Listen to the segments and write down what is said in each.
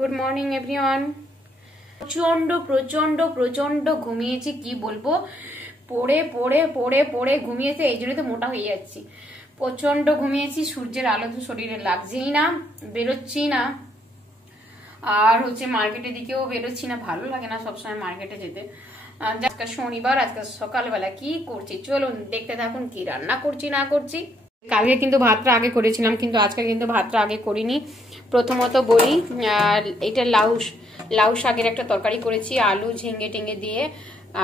Good morning everyone. প্রচন্ড প্রচন্ড প্রচন্ড ঘুমিয়েছি, কি বলবো, পড়ে পড়ে পড়ে পড়ে ঘুমিয়েছে, এই জন্য তো মোটা হয়ে যাচ্ছি। প্রচন্ড ঘুমিয়েছি, সূর্যের আলো তো শরীরে লাগছেই না, বেরোচ্ছি না। আর মার্কেটের দিকেও বেরোচ্ছি না, ভালো লাগে না সবসময় মার্কেটে যেতে। আজকে শনিবার, আজকে সকালবেলা কি করছি চলুন দেখতে থাকুন, কি রান্না করছি না করছি। কালকে কিন্তু ভাতটা আগে করেছিলাম, কিন্তু আজকে কিন্তু ভাতটা আগে করিনি। প্রথমত বলি, এটা লাউ শাকের একটা তরকারি করেছি, আলু ঝিঙে টিঙে দিয়ে,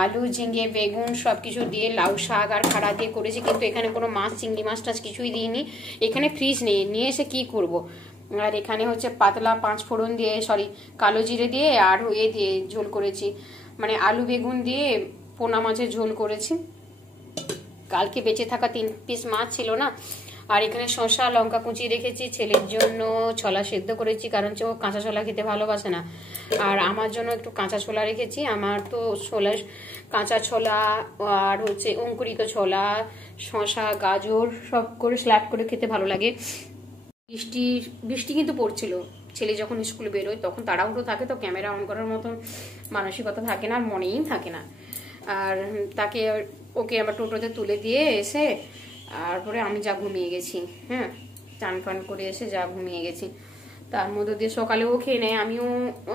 আলু ঝিঙে বেগুন সবকিছু দিয়ে লাউ শাক আর খাড়া দিয়ে করেছি। কিন্তু এখানে কোনো মাছ, চিংড়ি মাছ টাছ কিছুই দিইনি, এখানে ফ্রিজ নেই, নিয়ে এসে কি করব। আর এখানে পাতলা 5 ফোড়ন দিয়ে, কালো জিরে দিয়ে আর দিয়ে ঝোল করেছি, মানে আলু বেগুন দিয়ে পোনা মাছের ঝোল করেছি। কালকে বেঁচে থাকা 3 পিস মাছ ছিল না। আর এখানে শসা লঙ্কা কুচি রেখেছি, ছেলের জন্য ছোলা সেদ্ধ করেছি, কারণ ও কাঁচা ছোলা খেতে ভালোবাসে না। আর আমার জন্য একটু কাঁচা ছোলা রেখেছি, আমার তো কাঁচা ছোলা আর অঙ্কুরিত ছোলা, শসা গাজর সব করে স্ল্যাব করে খেতে ভালো লাগে। বৃষ্টি কিন্তু পড়ছিল, ছেলে যখন স্কুলে বেরোয় তখন তাড়াহুড়ো থাকে, তো ক্যামেরা অন করার মতন মানসিকতা থাকে না, মনেই থাকে না। আর ওকে আবার টোটোতে তুলে দিয়ে এসে তারপরে আমি যা ঘুমিয়ে গেছি, হ্যাঁ, চান ফান করে এসে যা ঘুমিয়ে গেছি। তার মধ্যে দিয়ে সকালে ও খেয়ে নেয়, আমিও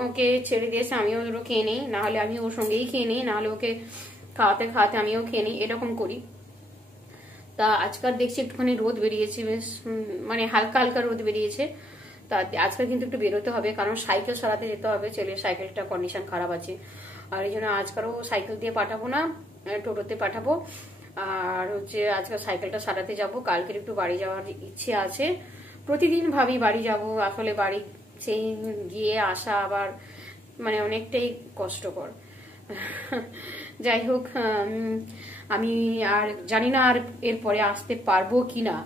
ওকে ছেড়ে দিয়েছে, আমিও ওরও খেয়ে নিই, নাহলে আমি ওর সঙ্গেই খেয়ে নিই, নাহলে ওকে খাওয়াতে খাওয়াতে আমিও খেয়ে নিই, এরকম করি। তা আজকাল দেখছি একটুখানি রোদ বেরিয়েছে, বেশ মানে হালকা হালকা রোদ বেরিয়েছে। তা আজকাল কিন্তু একটু বেরোতে হবে, কারণ সাইকেল সারাতে যেতে হবে, ছেলের সাইকেলটা কন্ডিশন খারাপ আছে। আর এই জন্য আজকালও সাইকেল দিয়ে পাঠাবো না, টোটোতে পাঠাবো। আর আজকাল সাইকেলটা সারাতে যাব, কালকের একটু বাড়ি যাওয়ার ইচ্ছে আছে। প্রতিদিন ভাবি বাড়ি যাব, আসলে বাড়ি সেই গিয়ে আসা আবার মানে অনেকটাই কষ্টকর। যাই হোক, আমি আর জানি না আর এরপরে আসতে পারবো কিনা,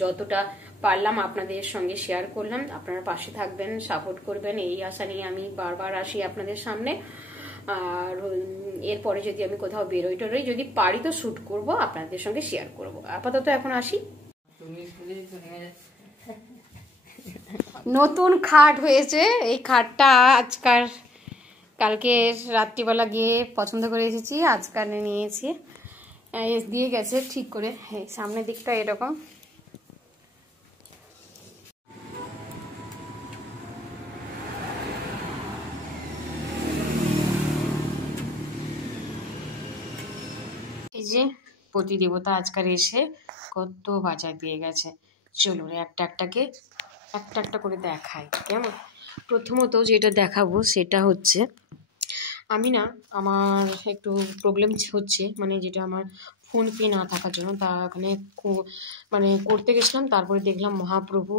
যতটা পারলাম আপনাদের সঙ্গে শেয়ার করলাম। আপনারা পাশে থাকবেন, সাপোর্ট করবেন, এই আশা নিয়ে আমি বারবার আসি আপনাদের সামনে। আর এরপরে যদি আমি কোথাও বেরোই টোরোই, যদি পারি তো শুট করব, আপনাদের সঙ্গে শেয়ার করব। আপাতত এখন আসি। নতুন খাট হয়েছে, এই খাটটা কালকে রাত্রিবেলা গিয়ে পছন্দ করে এসেছি, আজকাল নিয়েছি, দিয়ে গেছে ঠিক করে। সামনের দিকটা এরকম, এই যে পতি দেবতা আজকাল এসে কত বাজার দিয়ে গেছে। চলুন একটা একটা করে দেখাই কেমন। প্রথমত যেটা দেখাবো সেটা হচ্ছে, আমি না, আমার একটু প্রবলেম হচ্ছে, মানে যেটা আমার ফোন পে না থাকার জন্য, তা ওখানে মানে করতে গেছিলাম, তারপরে দেখলাম মহাপ্রভু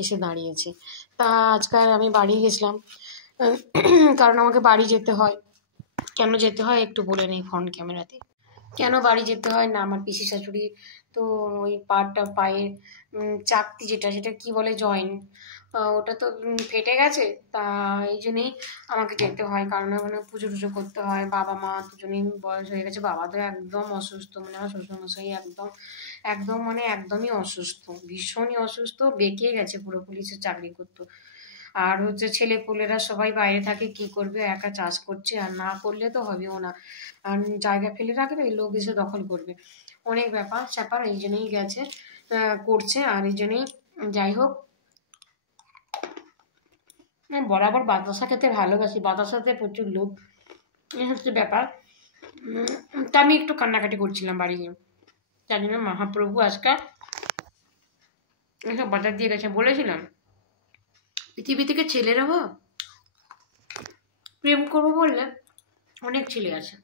এসে দাঁড়িয়েছে। তা আজকাল আমি বাড়ি গেছিলাম, কারণ আমাকে বাড়ি যেতে হয়। কেন যেতে হয় একটু বলে নেই ফ্রন্ট ক্যামেরাতে। কেন বাড়ি যেতে হয় না, আমার পিসি শাশুড়ি তো ওই পায়ের চাকতি যেটা কি বলে, জয়েন্ট, ওটা তো ফেটে গেছে। তা এই জন্যই আমাকে যেতে হয়, কারণ ওখানে পুজো টুজো করতে হয়। বাবা মা দুজনেই বয়স হয়ে গেছে, বাবা তো একদম অসুস্থ, মানে আমার শ্বশুরমশাই একদম মানে একদমই অসুস্থ, ভীষণই অসুস্থ, বেঁকে গেছে পুরো, পুলিশের চাকরি করতো। আর ছেলেপুলেরা সবাই বাইরে থাকে, কি করবে, একা চাষ করছে, আর না করলে তো হবেও না, আর জায়গা ফেলে রাখবে, লোক এসে দখল করবে, অনেক ব্যাপার স্যাপার, এই জন্যই গেছে করছে। আর এই জন্যই যাই হোক, বরাবর বাতাসা খেতে ভালোবাসি, বাতাসাতে প্রচুর লোক, এই হচ্ছে ব্যাপার। তা আমি একটু কান্নাকাটি করছিলাম বাড়ি গিয়ে, তার জন্য মহাপ্রভু আজকাল এসব বাজার দিয়ে গেছে। বলেছিলাম পৃথিবী থেকে ছেলেরাও প্রেম করবো বললে অনেক ছেলে আছে,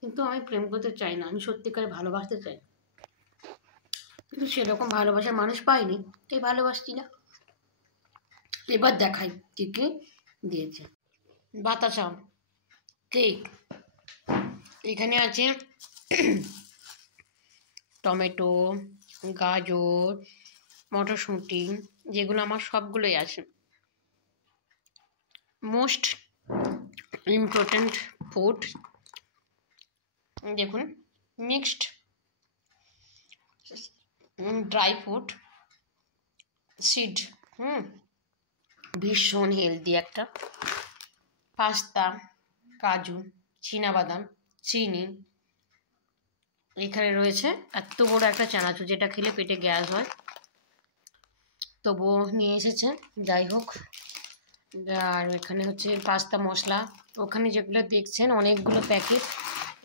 কিন্তু আমি প্রেম করতে চাই না, আমি সত্যিকারে ভালোবাসতে চাই, কিন্তু সেরকম ভালোবাসার মানুষ পাইনি, তাই ভালোবাসছি না। এবার দেখাই কি কি দিয়েছে। বাতাসা কেক, এখানে আছে টমেটো, গাজর, মটরশুঁটি, যেগুলো আমার সবগুলোই আছে। মোস্ট ইম্পর্টেন্ট ফুড দেখুন, মিক্সড ড্রাই ফ্রুট, সিড, ভীষণ হেলদি একটা পাস্তা, কাজু, চীনাবাদাম, চিনি, এখানে রয়েছে এত বড় একটা চানাচুর যেটা খেলে পেটে গ্যাস হয়, তবুও নিয়ে এসেছে। যাই হোক, আর এখানে হচ্ছে পাস্তা মশলা, ওখানে যেগুলো দেখছেন অনেকগুলো প্যাকেট,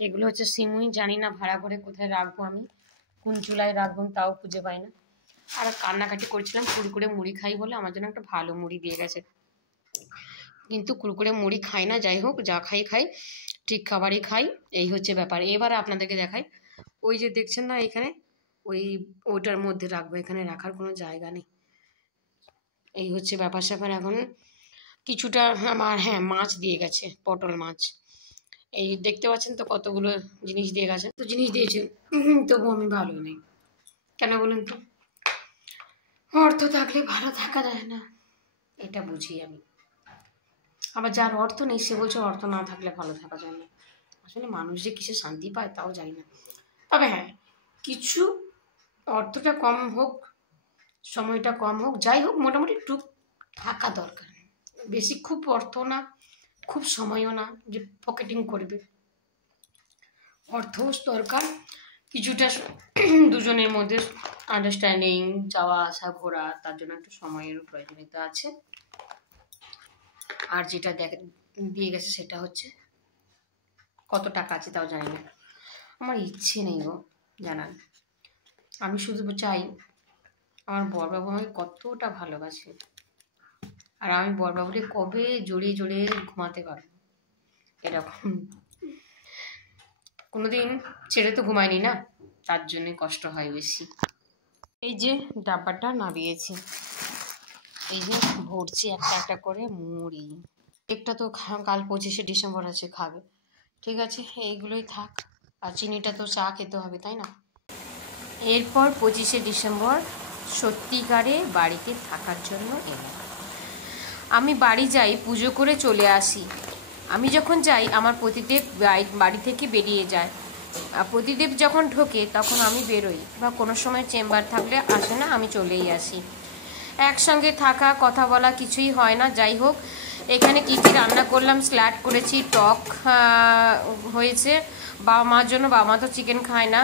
এগুলো হচ্ছে সিমুই, জানি না ভাড়া করে কোথায় রাখবো, আমি কোন চুলায় রাখবো তাও খুঁজে পাই না। আর কান্নাকাটি করছিলাম কুরকুরে মুড়ি খাই বলে, আমার জন্য একটা ভালো মুড়ি দিয়ে গেছে, কিন্তু কুরকুরে মুড়ি খাই না। যাই হোক, যা খাই খাই, ঠিক খাবারই খাই, এই হচ্ছে ব্যাপার। এবার আপনাদেরকে দেখাই, ওই যে দেখছেন না এখানে, ওইটার মধ্যে রাখবো, এখানে রাখার কোনো জায়গা নেই। এই হচ্ছে ব্যাপার স্যাপার। এখন কিছুটা আমার, হ্যাঁ, মাছ দিয়ে গেছে, পটল মাছ, এই দেখতে পাচ্ছেন তো কতগুলো জিনিস দিয়ে গেছে, তো জিনিস দিয়েছে, তবু আমি ভালো নেই। কেন বলুন তো? অর্থ থাকলে ভালো থাকা যায় না, এটা বুঝি আমি। আবার যার অর্থ নেই সে বলছে অর্থ না থাকলে ভালো থাকা যায় না। আসলে মানুষ যে কিসে শান্তি পায় তাও জানি না। তবে হ্যাঁ, কিছু অর্থটা কম হোক, সময়টা কম হোক, যাই হোক, মোটামুটি টুক থাকা দরকার। বেশি খুব অর্থ না, খুব সময়ও না যে পকেটিং করবে, অর্থও দরকার, কিছুটা দুজনের মধ্যে আন্ডারস্ট্যান্ডিং, যাওয়া আসা ঘোরা, তার জন্য একটু সময়েরও প্রয়োজনীয়তা আছে। আর যেটা দিয়ে গেছে সেটা হচ্ছে কত টাকা আছে তাও জানি না, আমার ইচ্ছে নেই গো জানার। আমি শুধু চাই আমার বড়বাবু আমাকে কতটা ভালোবাসে, আর আমি বড়বাবুকে কবে জড়িয়ে জড়িয়ে ঘুমাতে পারবো, এরকম। কোনোদিন ছেড়ে তো ঘুমায়নি না, তার জন্যে কষ্ট হয় বেশি। এই যে ডাব্বাটা নামিয়েছি, এই যে ভরছি একটা একটা করে মুড়ি। কেকটা তো কাল 25শে ডিসেম্বর আছে, খাবে, ঠিক আছে, এইগুলোই থাক। আর চিনিটা তো চা খেতে হবে, তাই না? এরপর 25শে ডিসেম্বর সত্যিকারে বাড়িতে থাকার জন্য এলাম। আমি বাড়ি যাই, পুজো করে চলে আসি। আমি যখন যাই আমার প্রতিদেব বাড়ি থেকে বেরিয়ে যায়, প্রতিদেব যখন ঢোকে তখন আমি বেরোই, বা কোনো সময় চেম্বার থাকলে আসে না, আমি চলেই আসি। একসঙ্গে থাকা, কথা বলা কিছুই হয় না। যাই হোক, এখানে কী কী রান্না করলাম, স্যালাড করেছি, টক হয়েছে বাবা মার জন্য, বাবা মা তো চিকেন খায় না।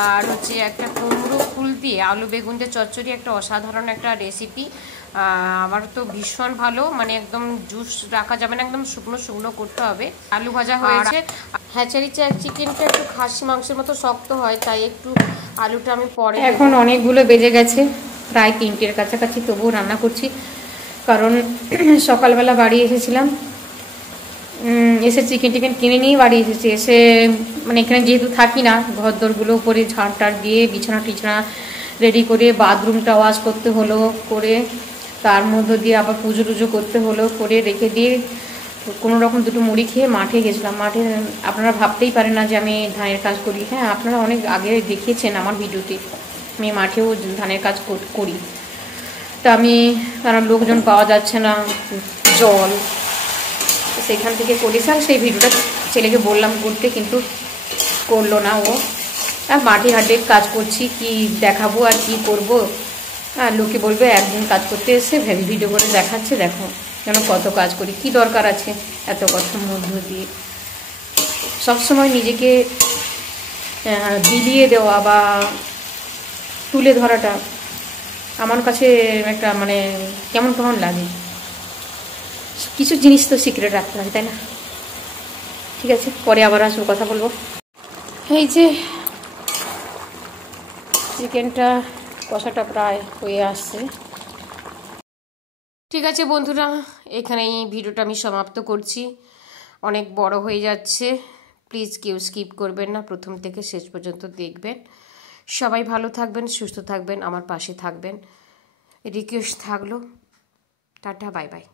আর হচ্ছে একটা কুমড়ো ফুল দিয়ে আলু বেগুন দিয়ে চচ্চড়ি, একটা অসাধারণ একটা রেসিপি, আমার তো ভীষণ ভালো, মানে একদম জুস রাখা যাবে না, একদম শুকনো শুকনো করতে হবে। আলু ভাজা হয়েছে। হ্যাচারি চিকেনটা একটু খাসি মাংসের মতো শক্ত হয়, তাই একটু আলুটা আমি পরে। এখন অনেকগুলো বেজে গেছে, প্রায় 3টের কাছাকাছি, তবুও রান্না করছি, কারণ সকালবেলা বাড়ি এসেছিলাম, এসে চিকেন টিকেন কিনে নিয়ে বাড়ি এসেছি। এসে মানে এখানে যেহেতু থাকি না, ঘর দরগুলো উপরে ঝাঁট টাট দিয়ে বিছানা টিছানা রেডি করে, বাথরুমটা ওয়াশ করতে হলো করে, তার মধ্য দিয়ে আবার পুজো টুজো করতে হলো করে, রেখে দিয়ে কোনো রকম দুটো মুড়ি খেয়ে মাঠে গেছিলাম। মাঠে আপনারা ভাবতেই পারেন না যে আমি ধানের কাজ করি। হ্যাঁ, আপনারা অনেক আগে দেখিয়েছেন আমার ভিডিওতে, আমি মাঠেও ধানের কাজ করি। তা আমি, কারণ লোকজন পাওয়া যাচ্ছে না, জল, সেখান থেকে করেছিলাম। সেই ভিডিওটা ছেলেকে বললাম করতে, কিন্তু করলো না ও। আর মাঠে ঘাটে কাজ করছি, কি দেখাবো আর কি করব, আর লোকে বলবে একদিন কাজ করতে এসে ভিডিও করে দেখাচ্ছে, দেখো যেন কত কাজ করি, কি দরকার আছে এত কথার মধ্য দিয়ে। সবসময় নিজেকে বিলিয়ে দেওয়া বা তুলে ধরাটা আমার কাছে একটা মানে কেমন কেমন লাগে। কিছু জিনিস তো সিক্রেট রাখতে হয়, তাই না? ঠিক আছে, পরে আবার আসবো, কথা বলবো। এই যে চিকেনটা কষাটা প্রায় হয়ে আসছে। ঠিক আছে বন্ধুরা, এখানেই ভিডিওটা আমি সমাপ্ত করছি, অনেক বড় হয়ে যাচ্ছে। প্লিজ কেউ স্কিপ করবেন না, প্রথম থেকে শেষ পর্যন্ত দেখবেন। সবাই ভালো থাকবেন, সুস্থ থাকবেন, আমার পাশে থাকবেন, রিকোয়েস্ট থাকলো। Tata, bye bye.